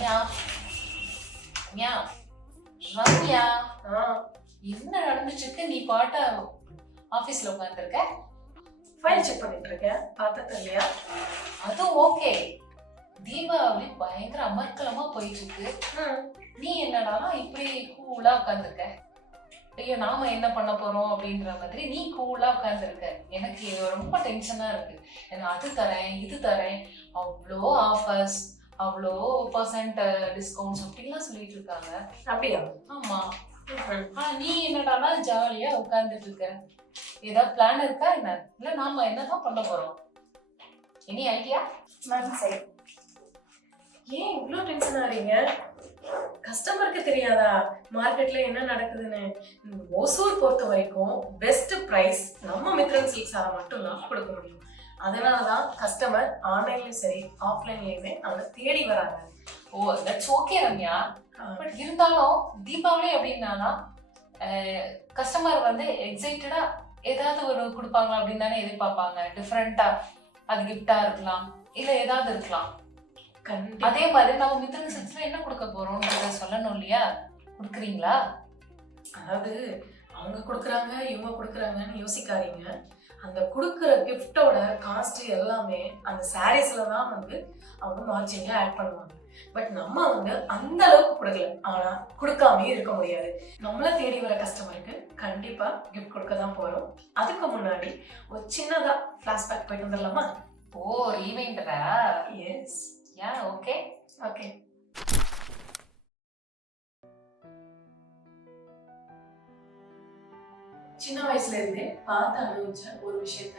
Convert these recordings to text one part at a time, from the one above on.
ரம்யா ரம்யா ரம்யா என்ன நடந்துட்டு இருக்கு? நீ பாட்ட ஆபீஸ்ல உட்காந்துருக்க, ஃபைல் செக் பண்ணிட்டு இருக்கேன். பார்த்தது இல்லையா? அது ஓகே. தீபாவளி பயங்கர அமர்க்கலமா போயிட்டு இருக்கு. நீ என்னடா இப்படி கூலா உட்காந்துருக்க? ஐயோ நாம என்ன பண்ண போறோம் அப்படின்ற மாதிரி நீ கூலா உட்காந்துருக்க. எனக்கு ரொம்ப டென்ஷனா இருக்கு. நான் அது தரேன் இது தரேன், அவ்வளோ ஆஃபர்ஸ், அவ்வளோ % டிஸ்கவுண்ட்ஸ் அப்படின்லாம் சொல்லிட்டு இருக்காங்க. அப்படியா? ஆமா. ஆனா நீ என்னடானா ஜாலியா உட்கார்ந்துட்டு இருக்க. ஏதாவது பிளான் இருக்கா என்ன? இல்ல நாம என்னதான் பண்ண போறோம்? Any idea? சரி. ஏன் இவ்வளோ டென்ஷன் ஆறீங்க? கஸ்டமருக்கு தெரியாதா மார்க்கெட்ல என்ன நடக்குதுன்னு? ஓசூர் பொறுத்த வரைக்கும் பெஸ்ட் பிரைஸ் நம்ம மித்ரன் சில்க்ஸால மட்டும்தான் கொடுக்க முடியும். அதனாலதான் கஸ்டமர் ஆன்லைன்லயும் சரி ஆஃப்லைன்லயுமே அவங்க தேடி வராங்க. Oh that's okay Ramya. But இருந்தாலும் தீபாவளி அப்படின்னா கஸ்டமர் வந்து எக்ஸைட்டடா ஏதாவது ஒரு கொடுப்பாங்க அப்படின்னு தானே எதிர்பார்ப்பாங்க. டிஃப்ரெண்டா, அது கிஃப்டா இருக்கலாம், இல்ல ஏதாவது இருக்கலாம். அதே மாதிரி நம்ம மித்ரன் சில்க்ஸ்ல என்ன கொடுக்க போறோம்ன்றத சொல்லணும் இல்லையா? கொடுக்குறீங்களா? அதாவது அவங்க கொடுக்குறாங்க இவங்க கொடுக்குறாங்கன்னு யோசிக்காதீங்க. அந்த கொடுக்குற கிஃப்டோட காஸ்ட் எல்லாமே அந்த சாரீஸ்ல தான் வந்து அவங்க மார்ஜின்ல ஆட் பண்ணுவாங்க. பட் நம்ம வந்து அந்த அளவுக்கு கொடுக்கல, ஆனா கொடுக்காமே இருக்க முடியாது. நம்மள தேடி வர கஸ்டமருக்கு கண்டிப்பா கிஃப்ட் கொடுக்க தான் போறோம். அதுக்கு முன்னாடி ஒரு சின்னதா ஃபிளாஷ்பேக் போயிட்டு வந்துடலாமா? ஓ ரீவைண்டரா? எஸ். Yeah okay okay. சின்ன வயசுல இருந்தே பார்த்து அனுபவிச்ச ஒரு விஷயத்த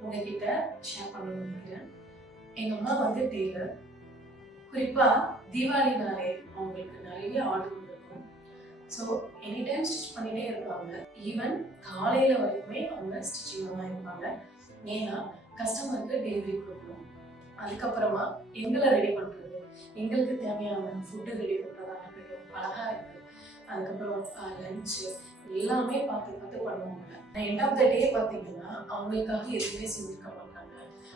உங்ககிட்ட ஷேர் பண்ணணும்னு நினைக்கிறேன். எங்க அம்மா வந்து டெய்லர். குறிப்பா தீபாவளினாலே அவங்களுக்கு நிறைய ஆர்டர் இருக்கும். ஸோ எனி டைம் ஸ்டிச் பண்ணிட்டே இருப்பாங்க. ஈவன் காலையில வரைக்குமே அவங்க ஸ்டிச்சிங்ல தான் இருப்பாங்க. ஏன்னா கஸ்டமருக்கு டெலிவரி கொடுக்கணும், அதுக்கப்புறமா எங்களை ரெடி பண்றது, எங்களுக்கு தேவையான ஃபுட்டு ரெடி பண்றதாக இருக்கட்டும், பலகாரங்கள், அதுக்கப்புறம் லஞ்சு எல்லாமே பார்த்து பண்ணுவாங்க. எண்ட் ஆஃப் த டே பார்த்தீங்கன்னா அவங்களுக்காக எதுவுமே செஞ்சிருக்க மாட்டாங்க,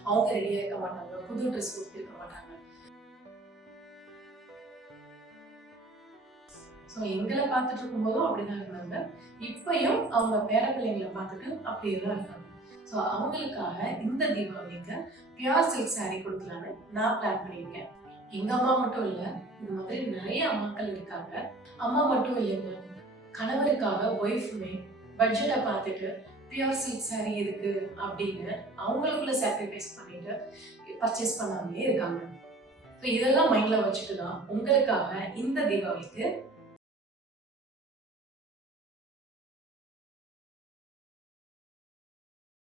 அவங்க ரெடியாக இருக்க மாட்டாங்க, புது ட்ரெஸ் கொடுத்துருக்க மாட்டாங்க. ஸோ எங்களை பார்த்துட்டு இருக்கும்போதும் அப்படிதான் இருந்தாங்க. இப்பயும் அவங்க பேர பிள்ளைங்களை பார்த்துட்டு அப்படியே தான் இருக்காங்க. ஸோ அவங்களுக்காக இந்த தீபாவளிக்கு பியூர் சில்க் சாரீ கொடுக்கலான்னு நான் பிளான் பண்ணியிருக்கேன். எங்க அம்மா மட்டும் இல்லை, இந்த மாதிரி நிறைய அம்மாக்கள் இருக்காங்க. அம்மா மட்டும் இல்லைங்க, கணவருக்காக ஒய்ஃபுமே பட்ஜெட்டை பார்த்துட்டு பியூர் சில்க் சாரீ எதுக்கு அப்படின்னு அவங்களுக்குள்ள சாக்ரிஃபைஸ் பண்ணிட்டு பர்ச்சேஸ் பண்ணாமலே இருக்காங்க. ஸோ இதெல்லாம் மைண்ட்ல வச்சுட்டு தான் உங்களுக்காக இந்த தீபாவளிக்கு